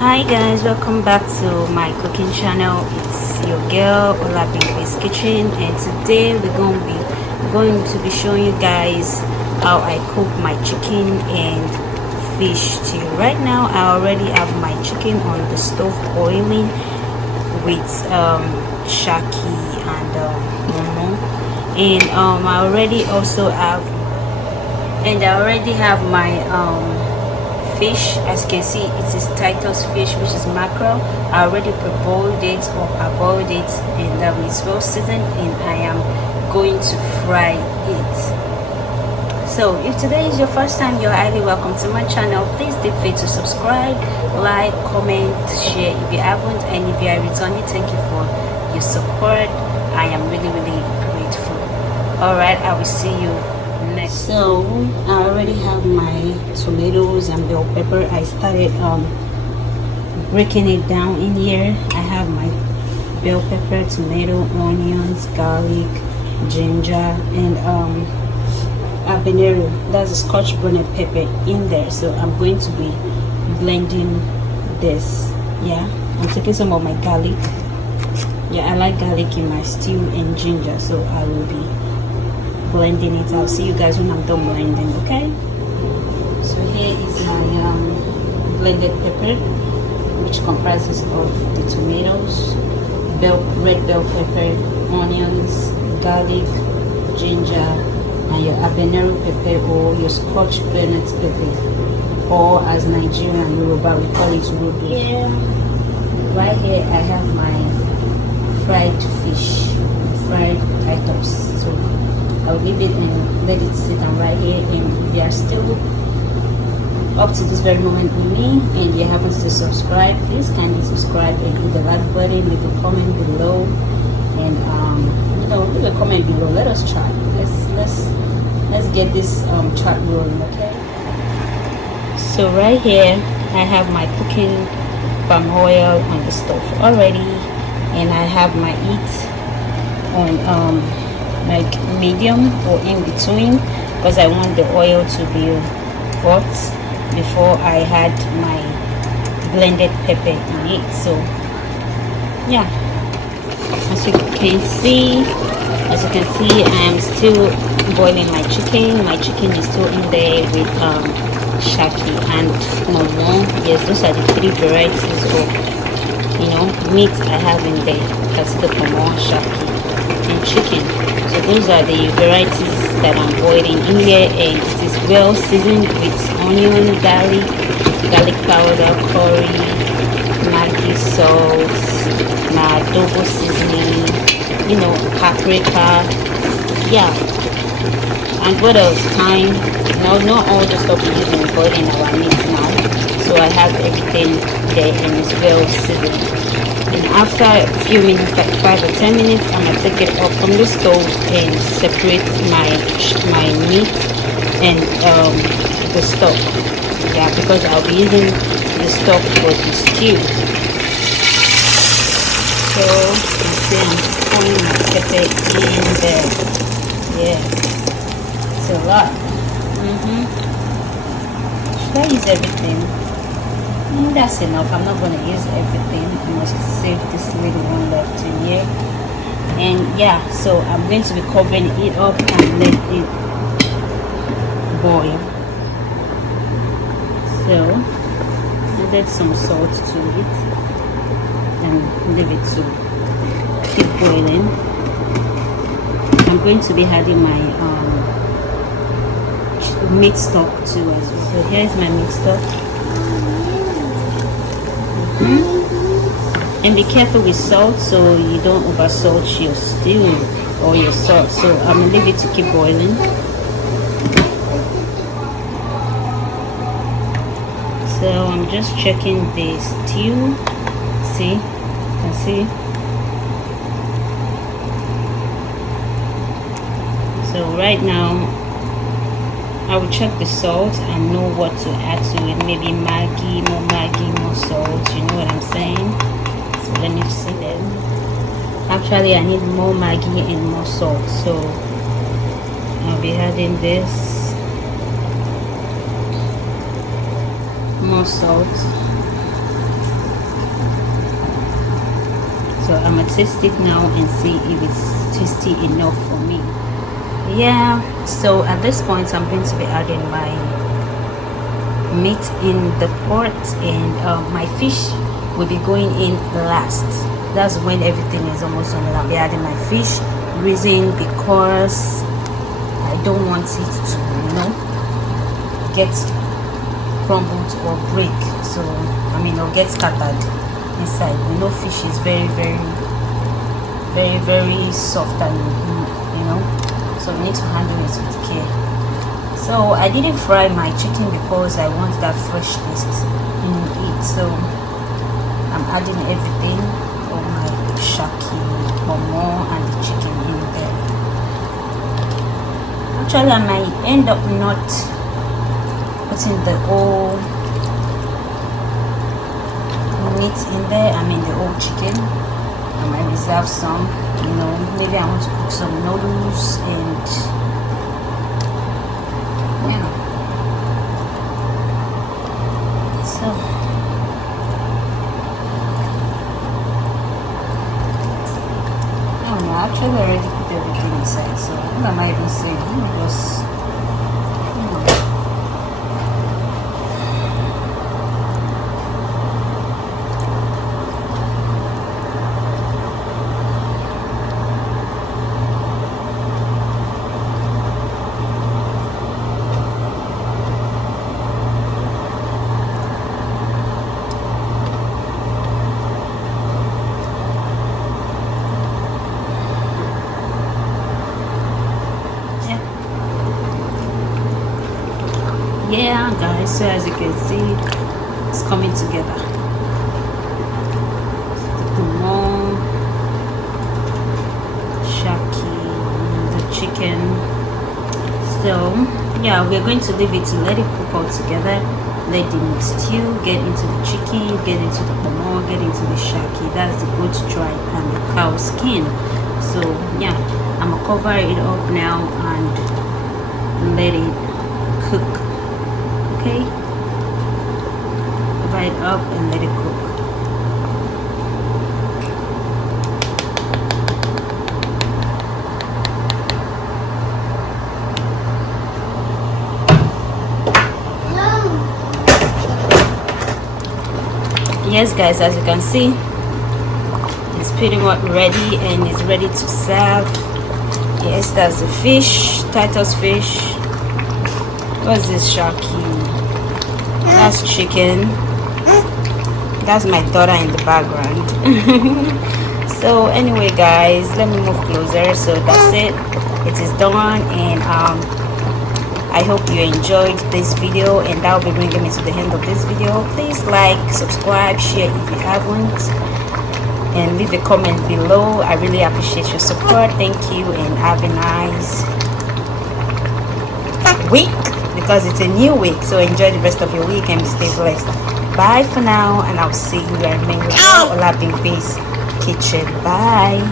Hi guys, welcome back to my cooking channel. It's your girl Olabimpe'skitchen, and today we're going to be showing you guys how I cook my chicken and fish stew. Right now I already have my chicken on the stove boiling with shaki and momo, and I already have my fish. As you can see, it is Titus fish, which is mackerel. I already pre-boiled it or parboiled it, and it's well seasoned, and I am going to fry it. So if today is your first time, you're highly welcome to my channel. Please don't forget to subscribe, like, comment, share if you haven't, and if you are returning, thank you for your support. I am really grateful. All right, I will see you next. So I already have my tomatoes and bell pepper. I started breaking it down in here. I have my bell pepper, tomato, onions, garlic, ginger, and Habenero, that's a scotch bonnet pepper in there. So I'm going to be blending this. Yeah, I'm taking some of my garlic. Yeah, I like garlic in my stew and ginger, so I will be blending it. I'll see you guys when I'm done blending. Okay, so here is my blended pepper, which comprises of the tomatoes, red bell pepper, onions, garlic, ginger, and your habanero pepper or your scotch bonnet pepper, or as Nigerian Yoruba we call it Rodo. Yeah. Right here I have my fried fish, fried Titus. So I'll leave it and let it sit down right here. And if you are still up to this very moment with me and you haven't still subscribed, please kindly subscribe and hit the like button, leave a comment below, and leave a comment below. Let us try. Let's get this chat rolling, okay? So right here I have my cooking palm oil on the stove already, and I have my heat on like medium or in between, because I want the oil to be hot before I add my blended pepper in it. So yeah, as you can see I am still boiling my chicken. My chicken is still in there with shaki and momo. Yes, those are the three varieties of meat I have in there. That's the momo, shaki, and chicken. So those are the varieties that I'm boiling in here, and it is well seasoned with onion, garlic powder, curry, Maggi salt, my Adobo seasoning, paprika, yeah, and what else? Thyme. Now, not all the stuff we use in boiling our meat now. So I have everything there, and it's well seasoned. And after a few minutes, like 5 or 10 minutes, I'm gonna take it off from the stove and separate my meat and the stock. Yeah, because I'll be using the stock for the stew. So you see I'm pouring my pepper in there. Yeah, it's a lot. Should I use everything? That's enough. I'm not going to use everything. I must save this little one left in here. And yeah, so I'm going to be covering it up and let it boil. So add some salt to it and leave it to keep boiling. I'm going to be adding my meat stock too as well. So here's my meat stock. And be careful with salt, so you don't over salt your stew or your sauce. So I'm gonna leave it to keep boiling. So I'm just checking the stew. See, you can see. So right now I will check the salt and know what to add to it. Maybe Maggi, more salt. You know what I'm saying? So let me see then. Actually, I need more Maggi and more salt. So I'll be adding this. more salt, So I'm gonna taste it now and see if it's tasty enough for me. Yeah, so at this point I'm going to be adding my meat in the pot, and my fish will be going in last. That's when everything is almost done. I'll be adding my fish, reason because I don't want it to, get crumbled or break. So or get scattered inside. Fish is very soft, and so we need to handle it with care. So I didn't fry my chicken because I want that fresh taste in it. So I'm adding everything, all my shaki, pomo, and the chicken in there. Actually, I might end up not putting the whole meat in there. The whole chicken. I might reserve some. Maybe I want to cook some noodles and so I actually already put everything inside. So what am I even saying? Just yeah guys, so as you can see, it's coming together. The pomo, shaki, the chicken. So yeah, we're going to leave it to let it cook all together. Let the stew get into the chicken, get into the pomo, get into the shaki. That's the goat tripe and the cow skin. So yeah, I'm gonna cover it up now and let it cook. Okay, cover it up and let it cook. Yes guys, as you can see, it's pretty much ready and it's ready to serve. Yes, that's the fish, Titus fish. What's this, shaki? That's chicken. That's my daughter in the background. So anyway guys, let me move closer. So that's it, it is done, and I hope you enjoyed this video, and that will be bringing me to the end of this video. Please like, subscribe, share if you haven't, and leave a comment below. I really appreciate your support. Thank you, and have a nice week, because it's a new week. So enjoy the rest of your week and stay blessed. Bye for now, and I'll see you at Olabimpe'skitchen. Bye.